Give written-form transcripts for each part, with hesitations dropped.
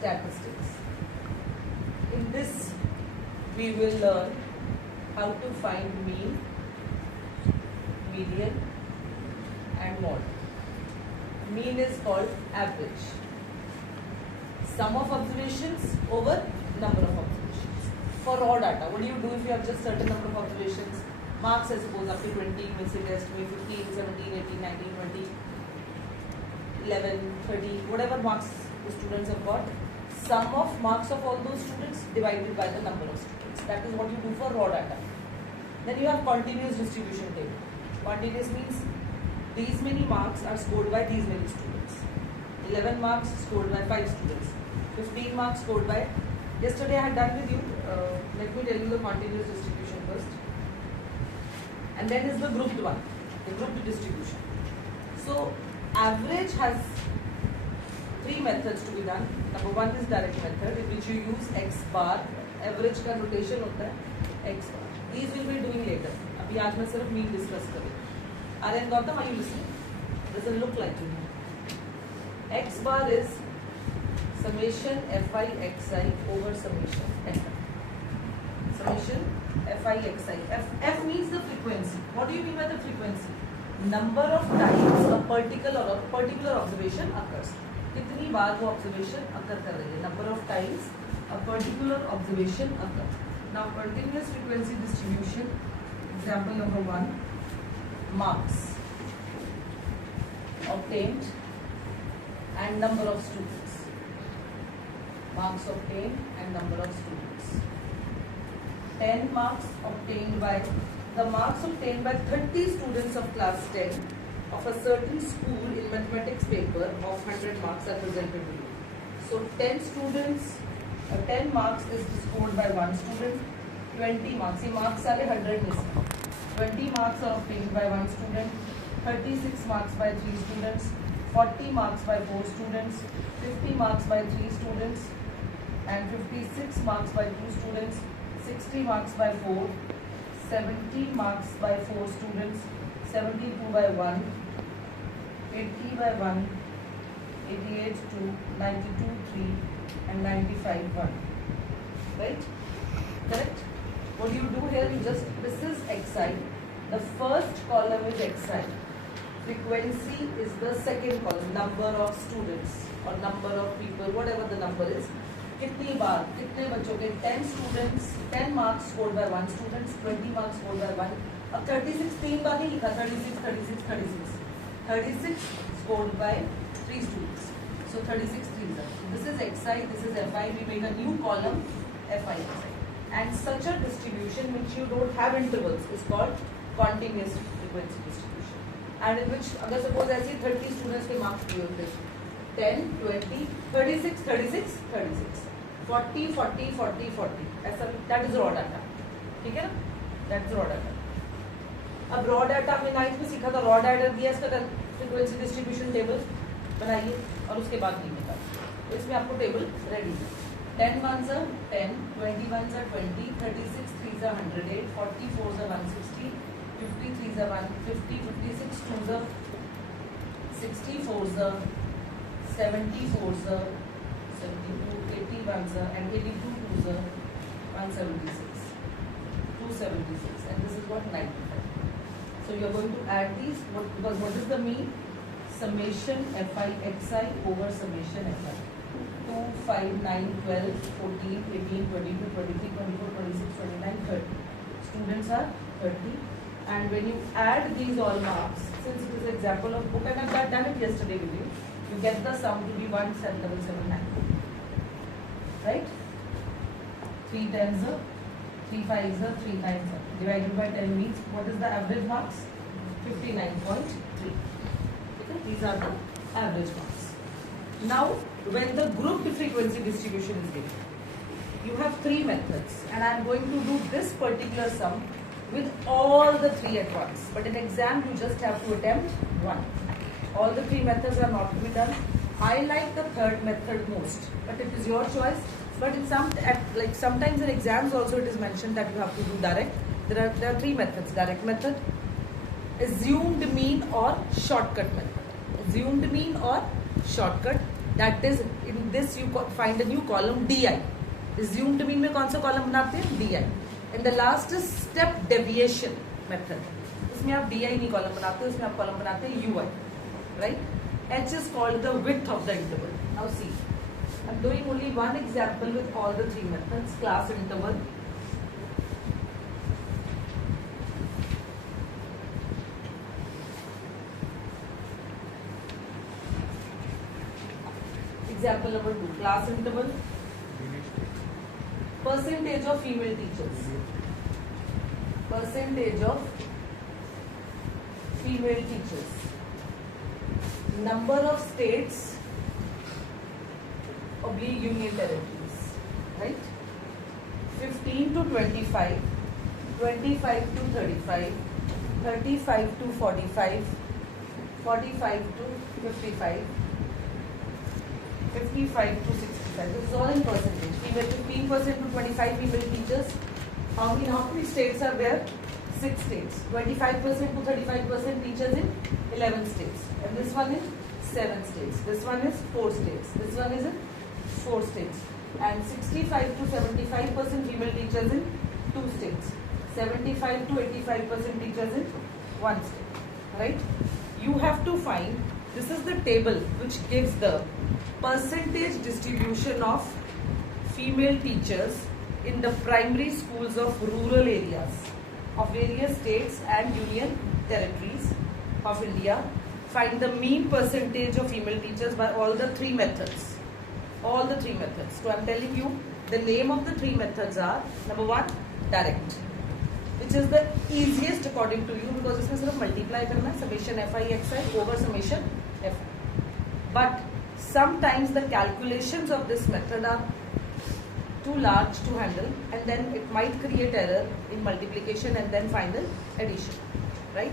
statistics. In this, we will learn how to find mean, median, and mode. Mean is called average. Sum of observations over number of observations. For raw data, what do you do if you have just certain number of observations? Marks, I suppose, up to 20, you will say test, maybe 15, 17, 18, 19, 20, 11, 30, whatever marks the students have got. Sum of marks of all those students divided by the number of students. That is what you do for raw data. Then you have continuous distribution table. Continuous means these many marks are scored by these many students. 11 marks scored by 5 students. 15 marks scored by... Yesterday I had done with you. Let me tell you the continuous distribution first. And then is the grouped one, the grouped distribution. So average has 3 methods to be done. Number 1 is direct method, in which you use x bar. Average का notation होता है x bar. These will be doing later. अभी आज मैं सिर्फ mean discuss करेंगे. Aryan Gautam, are you listening? Does it look like you? X bar is summation fi xi over summation fi. Summation fi xi. F means the frequency. What do you mean by the frequency? Number of times a particular observation occurs. कितनी बार वो observation occur कर रही है? Number of times a particular observation occurs. Now continuous frequency distribution. Example number 1. Marks obtained and number of students. Marks obtained and number of students. 10 marks obtained by the marks obtained by 30 students of class 10 of a certain school in mathematics paper of 100 marks are presented to you. So 10 students, 10 marks is scored by 1 student. 20 marks. ये marks सारे 100 में से. 20 marks are obtained by 1 student. 36 marks by 3 students. 40 marks by 4 students. 50 marks by 3 students. And 56 marks by 2 students. 60 marks by 4. 70 marks by 4 students. 72 by 1. 80 by 1. 88 2. 92 3. And 95 1. Right? Correct? What do you do here? You just, this is xi. The first column is xi. Frequency is the second column. Number of students or number of people, whatever the number is. कितनी बार, कितने बच्चों के 10 students, 10 marks scored by 1 student, 20 marks scored by 1. अब 36 3 बार नहीं लिखा, 36, 36, 36. 36 scored by 3 students. So 36 3s are. This is xi, this is fi. We make a new column fi xi. And such a distribution which you don't have intervals is called continuous frequency distribution. And in which, अगर suppose ऐसे 30 students के marks दिए होते हैं, 10, 20, 36, 36, 36, 40, 40, 40, 40. ऐसा, that is raw data. ठीक है ना? That's raw data. अब raw data हमने 9th में सीखा था, raw data दिया, इसका frequency distribution table बनाइए और उसके बाद नहीं निकालिए. तो इसमें आपको table ready है. 10 ones are 10, 20 ones are 20, 36 3s are 108, 40 4s are 160, 50 3s are 150, 56 2s are 60, 4s are 70, 4s are 72, 80 ones are, and 82 2s are 176, 276, and this is what 95. So you are going to add these, because what is the mean? Summation fi xi over summation fi. 2, 5, 9, 12, 14, 18, 22, 23, 24, 26, 29, 30. Students are 30. And when you add these all marks, since it is an example of book, and I have done it yesterday with you, you get the sum to be 17779. Right? 3 tens are, 3 fives are, 3 nines are. Divided by 10 means, what is the average marks? 59.3. Okay? These are the average marks. Now, when the grouped frequency distribution is given, you have 3 methods, and I am going to do this particular sum with all the 3 at once. But in exam, you just have to attempt 1. All the 3 methods are not to be done. I like the third method most, but it is your choice. But in sometimes in exams also it is mentioned that you have to do direct. There are 3 methods: direct method, assumed mean, or shortcut method. Assumed mean or shortcut That is, in this you find a new column DI. Assumed mean में कौन सा column बनाते हैं? DI. And the last is step deviation method. इसमें आप DI नहीं column बनाते, उसमें आप column बनाते हैं UI, right? H is called the width of the interval. Now see, I'm doing only one example with all the three methods. Class interval. Example number 2, class interval. Percentage of female teachers. Percentage of female teachers. Number of states oblique union territories. Right? 15 to 25, 25 to 35, 35 to 45, 45 to 55. 55 to 65. This is all in percentage. Female 15% to 25 female teachers. How many states are there? 6 states. 25% to 35% teachers in 11 states. And this one is 7 states. This one is 4 states. This one is in 4 states. And 65 to 75% female teachers in 2 states. 75 to 85% teachers in 1 state. Right? You have to find, this is the table which gives the percentage distribution of female teachers in the primary schools of rural areas of various states and union territories of India. Find the mean percentage of female teachers by all the three methods. All the three methods. So I am telling you, the name of the three methods are, number 1, direct, which is the easiest according to you because इसमें सिर्फ multiply करना है, summation fi xi over summation fi. But sometimes the calculations of this method are too large to handle, and then it might create error in multiplication and then final addition, right?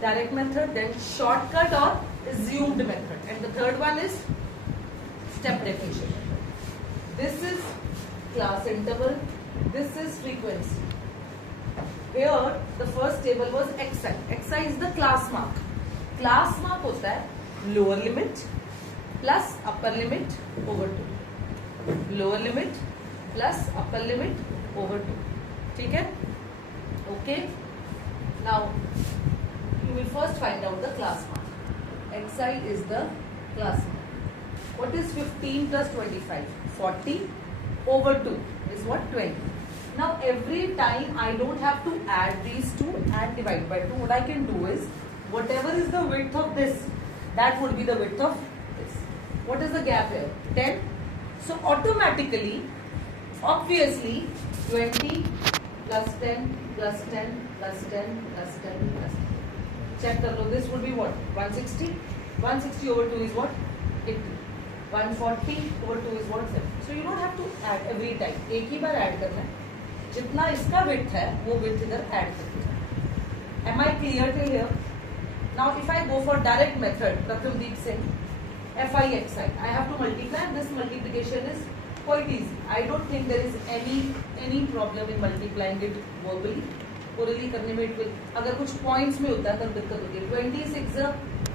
Direct method, then shortcut or assumed method, and the third one is step deviation method. This is class interval, this is frequency. Here the first table was xi. Xi is the class mark. Class mark होता है lower limit plus upper limit over 2. Lower limit plus upper limit over 2. ठीक है? Okay. Now you will first find out the class mark. Xi is the class mark. What is 15 plus 25? 40 over 2 is what? 20. Now every time I don't have to add these two and divide by 2. What I can do is, whatever is the width of this, that would be the width of this. What is the gap here? 10. So automatically, obviously, 20 plus 10 plus 10 plus 10 plus 10 plus 10. Check kar lo, this would be what? 160. 160 over 2 is what? 80. 140 over 2 is what? 7. So you don't have to add every time. एक ही बार add करना है. जितना इसका width है, वो width इधर add करना है. Am I clear till here? Now if I go for direct method, Pratham Singh, fi xi, I have to multiply, and this multiplication is quite easy. I don't think there is any problem in multiplying it verbally. Orally करने में it will, अगर कुछ points में होता है तब दिक्कत होती है. 26 is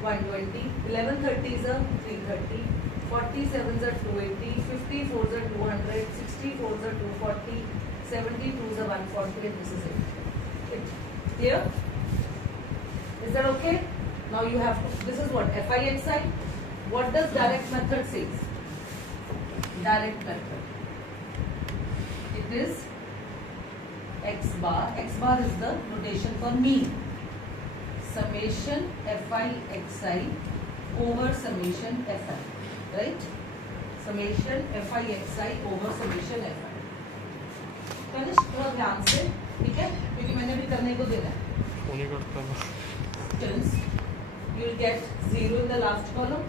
120, 1130 is 330, 47 is 280, 54 is 200, 64 is 240, 72 is 140, and this is it. Clear? Is that okay? Now you have to, this is what? Fi xi. What does direct method says? Direct method. It is x bar. X bar is the notation for mean. Summation fi xi over summation fi. Right? Summation fi xi over summation fi. Finish थोड़ा ध्यान से, ठीक है? क्योंकि मैंने भी करने को देना है. Students, you will get 0 in the last column.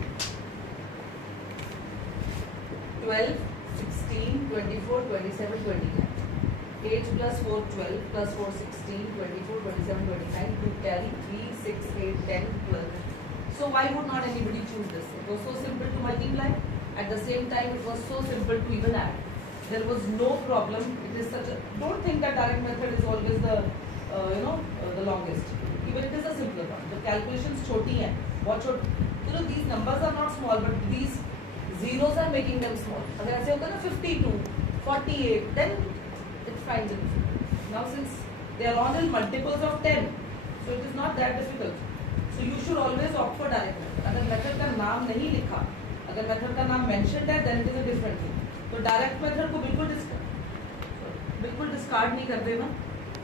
12, 16, 24, 27, 29. 8 plus 4, 12 plus 4, 16, 24, 27, 29. 2 carry 3, 6, 8, 10, 12. So why would not anybody choose this? It was so simple to multiply. At the same time, it was so simple to even add. There was no problem. It is such a, don't think that direct method is always the the longest. Even it is a simpler one. The calculations छोटी हैं, बहुत छोटी. you know these numbers are not small, but these zeros are making them small. अगर ऐसे होता है ना 52, 48, then it finds it. Now since they are all in multiples of 10, so it is not that difficult. So you should always opt for direct method. अगर method का नाम नहीं लिखा, अगर method का नाम mentioned है, then it is a different thing. तो direct method को बिल्कुल डिस्कार्ड नहीं कर देना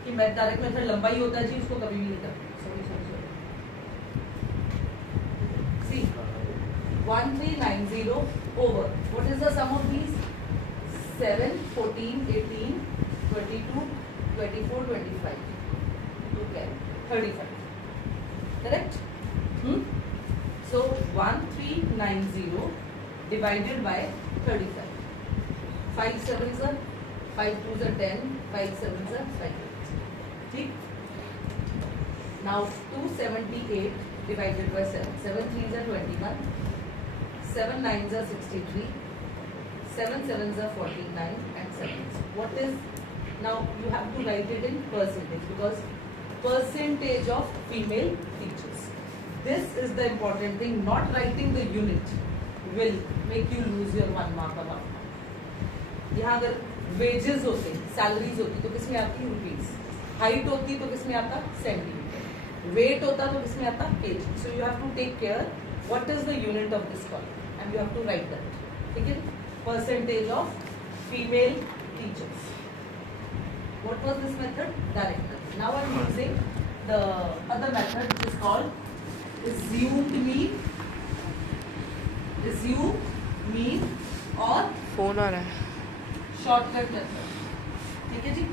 कि डायरेक्ट मेथड लंबा ही होता है जी, उसको कभी भी नहीं करना. सी 1390 over what is the sum of these? 7, 14, 18, 22, 24, 25. Okay, 35. Correct? So 1390 divided by 35. 5 sevens are 5 twos are 10, 5 sevens are 5. ठीक? Now 278 divided by 7. 7 threes are 21. 7 nines are 63. 7 sevens are 49 and 7. What is, now you have to write it in percentage because percentage of female teachers. This is the important thing. Not writing the unit will make you lose your 1 mark or 1 mark. यहाँ अगर wages होते, salaries होती तो किसमें आती rupees, height होती तो किसमें आता सेंटीमीटर, वेट होता तो किसमें आता KG. So you have to take care what is the unit of this column and you have to write that. ठीक है, percentage of female teachers. What was this method? Direct method. Now I am using the other method which is called assumed mean, assumed mean और फोन आ रहा है. Shortcut method. ठीक है जी.